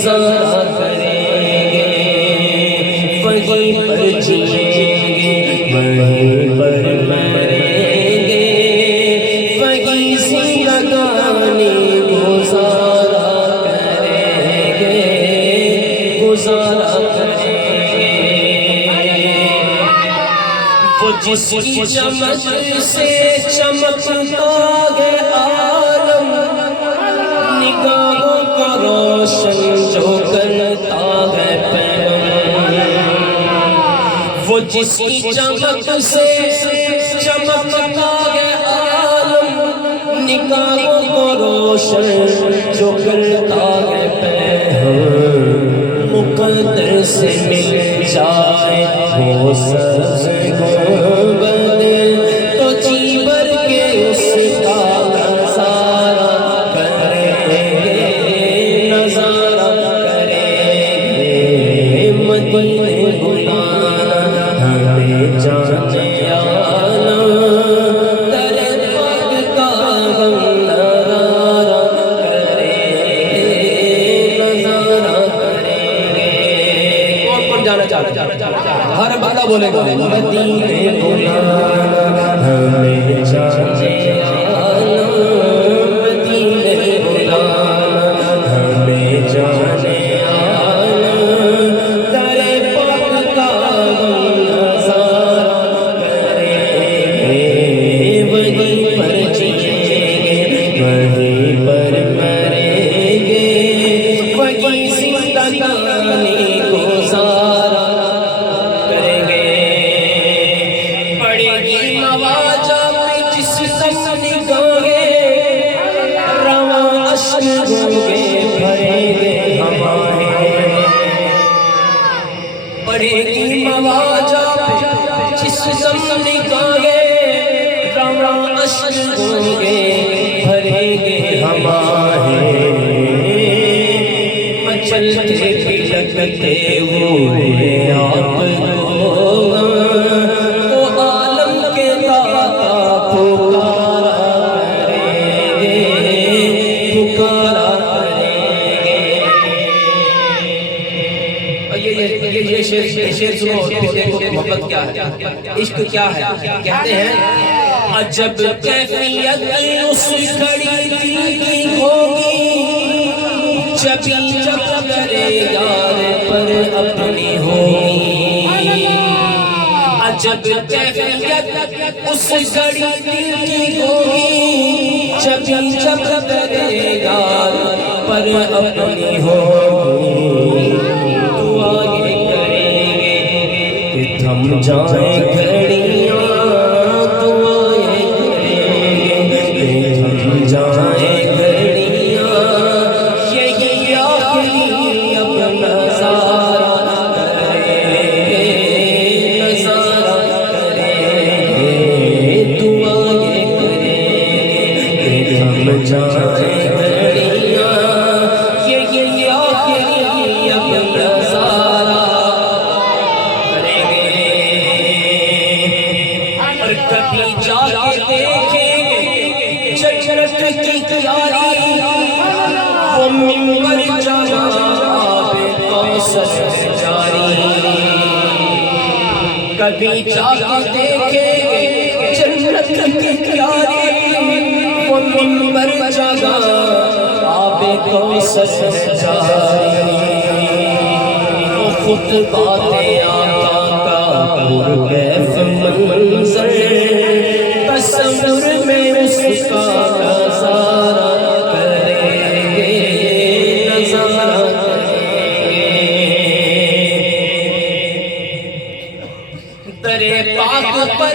نظارہ کریں گے، وہیں پر جئیں گے، وہیں پر مریں گے، وہیں زندگانی گزارا کریں گے، گزارا کریں گے۔ وہ جس کی چمک سے چمکتا ہے عالم، نگاہوں کو روشن جو کرتا ہے پیغام، وہ جس کی چمک سے چمکتا ہے عالم، نگاہوں کو روشن جو کرتا ہے پیغام، مقدر سے مل جائے وہ سبز گنبد، تو جی بھر کے اس کا نظارہ کریں گے، نظارہ کریں گے۔ مدینے بلانا ہمیں جانے آنا، در پاک کا ہم نظارہ کریں گے، نظارہ کریں گے۔ کون جانا چاہتا ہے؟ ہر بندہ بولے گا مدینے بلانا ہمیں جانے آنا، مدینے بلانا ہمیں جانے آنا، در پاک کا ہم نظارہ کریں گے، وہیں پر جئیں گے، وہیں پر مریں گے، وہیں زندگانی گزارا کریں گے۔ پڑے گی مواجہ پہ جس دم نگاہیں، رواں اشک گنگے بھریں گے ہمارے۔ پڑے گی مواجہ پہ جس دم نگاہیں، رواں اشک گنگے بھریں گے ہمارے۔ مچلتے پلکتے ہوئے آپ کو تو عالم کے داتا پکارا کریں گے، پکارا کریں گے۔ یہ شعر سنو، پھر دیکھو محبت کیا ہے، عشق کیا ہے۔ کہتے ہیں عجب کیفیت اس گھڑی کی ہوگی، جب کرے یار پر اپنی ہوگی۔ عجب کیفیت اس گھڑی کی ہوگی، جب کرے یار پر اپنی ہوگی۔ دعا یہ کریں گے کہ تھم جائیں گھڑیاں، دعا یہ کریں گے کہ تھم جائیں گھڑیاں، یہی آخری اب نظارہ کریں گے، نظارہ کریں گے۔ دعا یہ کریں گے کہ تھم جائیں گھڑیاں، یہی آخری اب نظارہ کریں گے۔ اور کبھی جا کے دیکھیں گے جنت کی کیاری، وہ منبر جہاں آب کوثر سے جاری۔ کبھی جا کے دیکھیں گے جنت کی کیاری، وہ منبر جہاں آب کوثر سے جاری۔ وہ خطبات آقا کا پرکیف منظر، تصور میں اس کا نظارہ کریں گے، نظارہ کریں گے۔ در پاک پر